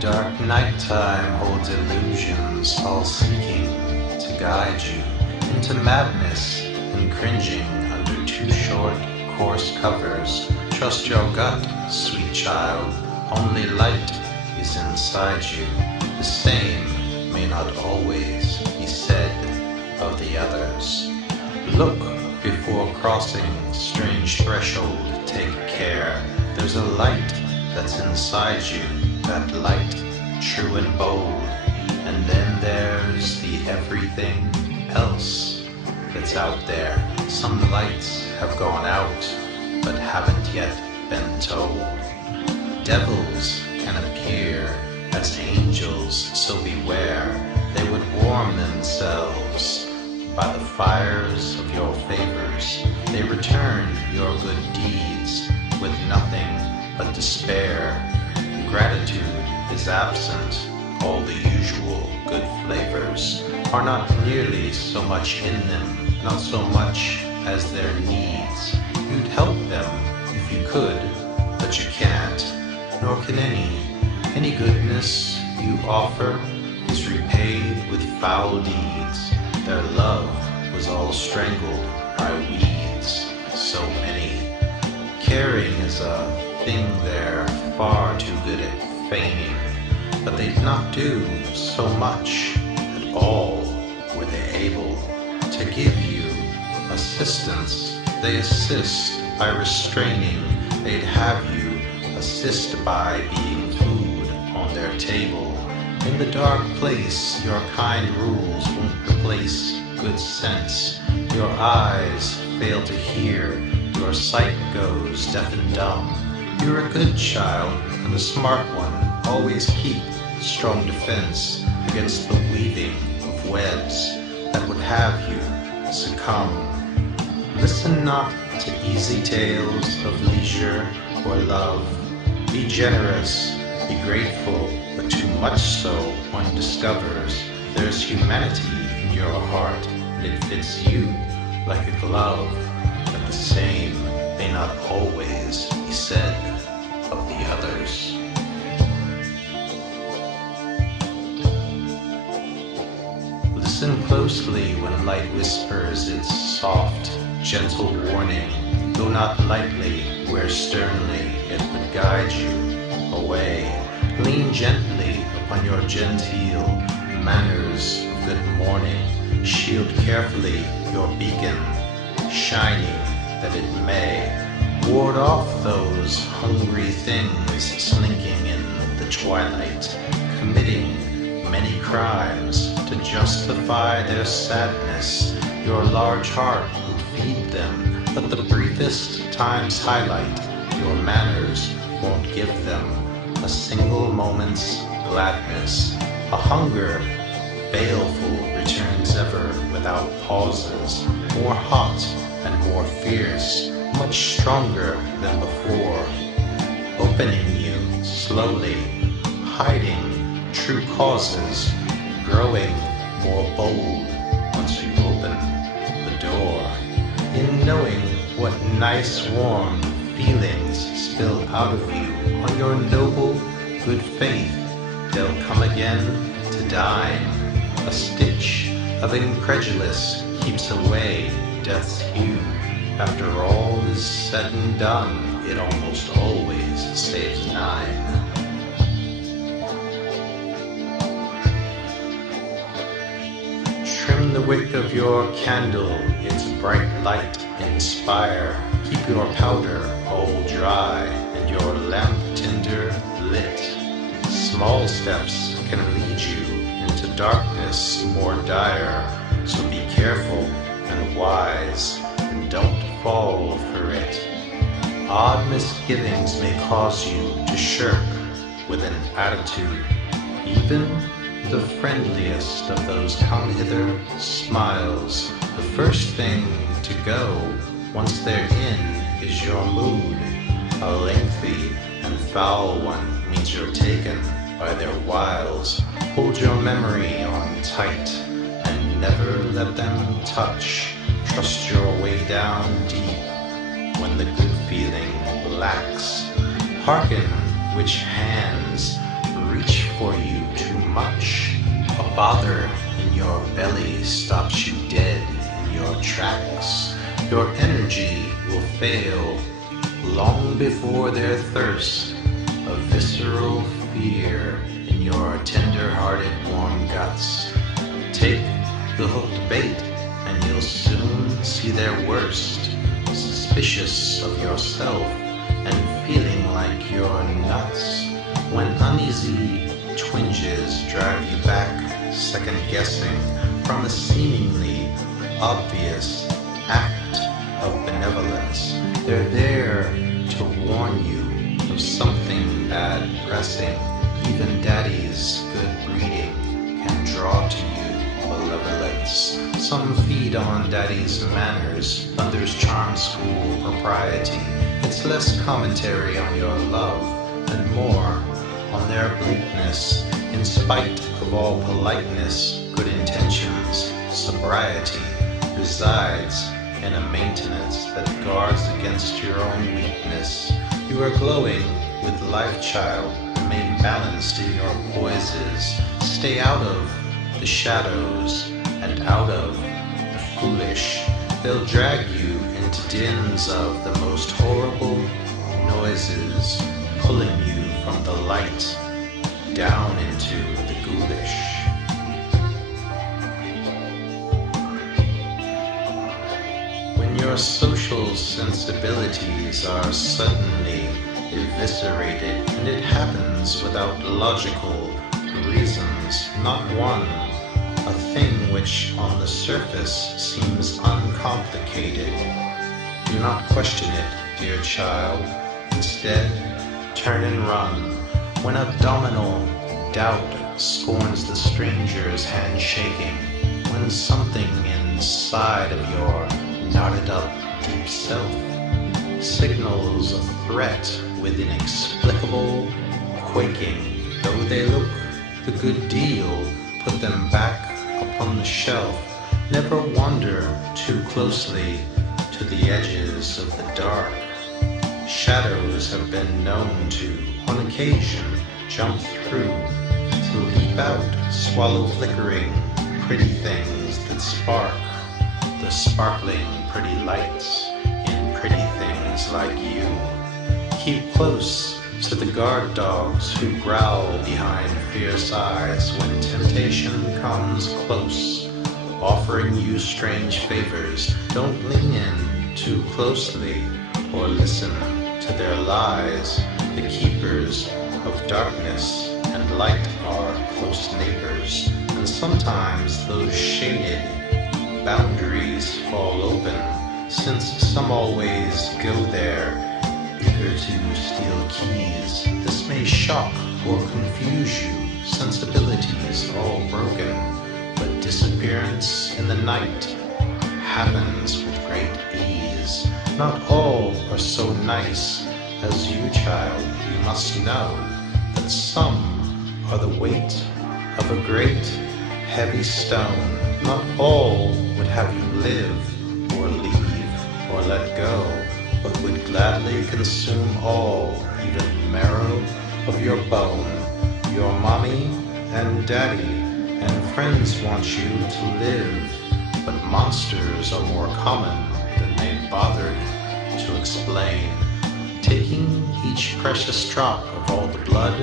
Dark nighttime holds illusions, all seeking to guide you into madness and cringing under too short, coarse covers. Trust your gut, sweet child, only light is inside you. The same may not always be said of the others. Look before crossing strange threshold, take care. There's a light that's inside you, that light, true and bold. And then there's the everything else that's out there. Some lights have gone out, but haven't yet been told. Devils can appear as angels, so beware. They would warm themselves by the fires of your favors. They return your good deeds with nothing but despair. Gratitude is absent. All the usual good flavors are not nearly so much in them, not so much as their needs. You'd help them if you could, but you can't, nor can any goodness you offer is repaid with foul deeds. Their love was all strangled by weeds, so many. Caring is a thing they're far too good at feigning, but they'd not do so much at all were they able to give you assistance. They assist by restraining, they'd have you assist by being food on their table. In the dark place, your kind rules won't replace good sense. Your eyes fail to hear, your sight goes deaf and dumb. You're a good child and a smart one. Always keep strong defense against the weaving of webs that would have you succumb. Listen not to easy tales of leisure or love. Be generous, be grateful, but too much so one discovers there's humanity in your heart, and it fits you like a glove. But the same may not always be said of the others. Listen closely when light whispers its soft, gentle warning. Go not lightly where sternly it would guide you away. Lean gently upon your genteel manners of good morning. Shield carefully your beacon, shining that it may ward off those hungry things slinking in the twilight, committing many crimes to justify their sadness. Your large heart would feed them, but the briefest time's highlight, your manners won't give them a single moment's gladness. A hunger baleful returns ever without pauses, more hot and more fierce, much stronger than before, opening you slowly, hiding true causes, growing more bold once you open the door. In knowing what nice warm feelings spill out of you on your noble good faith, they'll come again to dine. A stitch of incredulous keeps away death's hue. After all is said and done, it almost always saves 9. Trim the wick of your candle, its bright light inspire. Keep your powder all dry and your lamp tinder lit. Small steps can lead you into darkness more dire, so be careful and wise and don't fall for it. Odd misgivings may cause you to shirk with an attitude. Even the friendliest of those come hither smiles. The first thing to go, once they're in, is your mood. A lengthy and foul one means you're taken by their wiles. Hold your memory on tight and never let them touch. Trust your way down deep when the good feeling lacks. Hearken which hands reach for you too much. A bother in your belly stops you dead in your tracks. Your energy will fail long before their thirst. A visceral fear in your tender-hearted warm guts. Take the hooked bait and you'll soon see their worst. Suspicious of yourself and feeling like you're nuts. When uneasy twinges drive you back, second-guessing from a seemingly obvious act of benevolence. They're there to warn you of something bad pressing. Even daddy's good breeding can draw to you malevolence. Some feed on daddy's manners, others charm school propriety. It's less commentary on your love and more on their bleakness. In spite of all politeness, good intentions, sobriety resides in a maintenance that guards against your own weakness. You are glowing with life, child. Remain balanced in your poises. Stay out of the shadows and out of the foolish. They'll drag you into dens of the most horrible noises, pulling you from the light down into the ghoulish. When your social sensibilities are suddenly eviscerated, and it happens without logical reasons, not one, a thing which on the surface seems uncomplicated. Do not question it, dear child. Instead, turn and run. When abdominal doubt scorns the stranger's handshaking, when something inside of your knotted up deep self signals a threat with inexplicable quaking, though they look the good deal, put them back upon the shelf. Never wander too closely to the edges of the dark. Shadows have been known to, on occasion, jump through, to leap out, swallow flickering, pretty things that spark, the sparkling pretty lights in pretty things like you. Keep close to the guard dogs who growl behind fierce eyes when temptation comes close, offering you strange favors. Don't lean in too closely or listen to their lies. The keepers of darkness and light are close neighbors, and sometimes those shaded boundaries fall open, since some always go there, eager to steal keys. This may shock or confuse you, sensibilities all broken, but disappearance in the night happens with great ease. Not all are so nice as you, child. You must know that some are the weight of a great heavy stone. Not all would have you live or leave or let go, but would gladly consume all, even the marrow of your bone. Your mommy and daddy and friends want you to live, but monsters are more common than they bothered to explain. Taking each precious drop of all the blood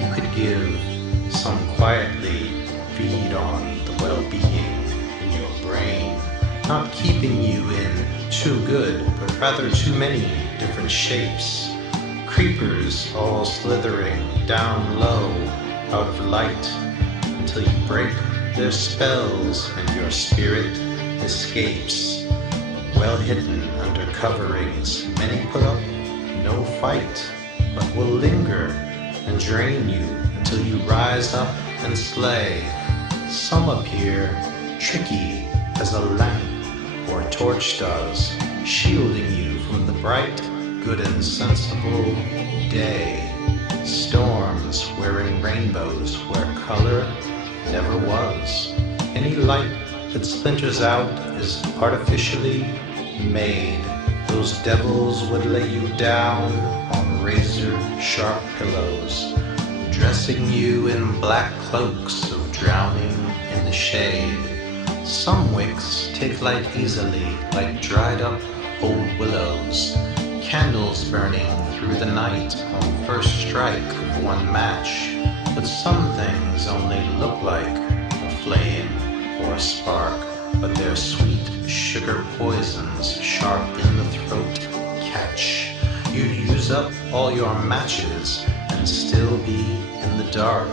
you could give, some quietly feed on the well-being in your brain, not keeping you in too good, but rather too many different shapes. Creepers all slithering down low out of light until you break their spells and your spirit escapes. Well hidden under coverings, many put up no fight, but will linger and drain you until you rise up and slay. Some appear tricky as a lamp or a torch does, shielding you from the bright, good and sensible day. Storms wearing rainbows where color never was. Any light that splinters out is artificially made. Those devils would lay you down on razor-sharp pillows. dressing you in black cloaks of drowning in the shade. Some wicks take light easily, like dried up old willows, candles burning through the night on first strike of one match. But some things only look like a flame or a spark, but their sweet sugar poisons sharp in the throat catch. You'd use up all your matches and still be in the dark.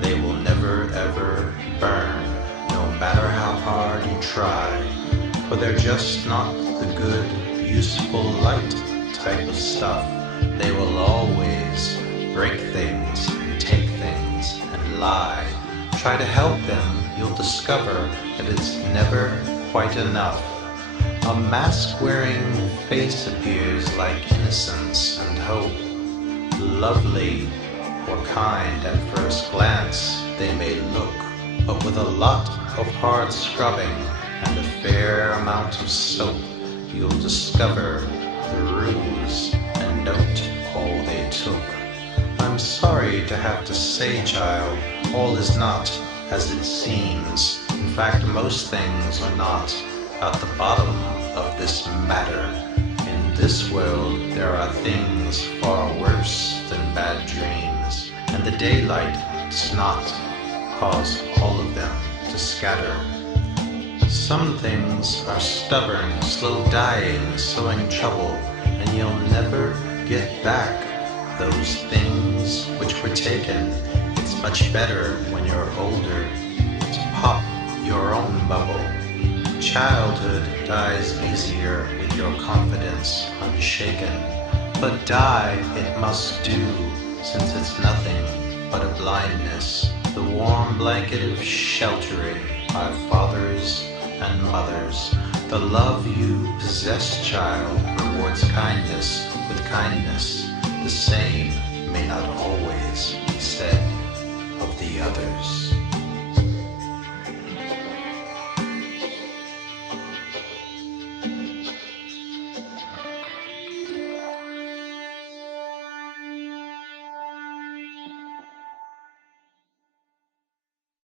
They will never ever burn, no matter how hard you try, for they're just not the good, useful light type of stuff. They will always break things and take things and lie. Try to help them, you'll discover that it's never quite enough. A mask-wearing face appears like innocence and hope. Lovely or kind at first glance they may look, but with a lot of hard scrubbing and a fair amount of soap, you'll discover the ruse and note all they took. I'm sorry to have to say, child, all is not as it seems. In fact, most things are not at the bottom of this matter. In this world, there are things far worse than bad dreams, and the daylight does not cause all of them to scatter. Some things are stubborn, slow dying, sowing trouble, and you'll never get back those things which were taken. It's much better when you're older to pop your own bubble. Childhood dies easier with your confidence unshaken, but die it must do, since it's nothing but a blindness, the warm blanket of sheltering our fathers and mothers. The love you possess, child, rewards kindness with kindness. The same may not always be said of the others.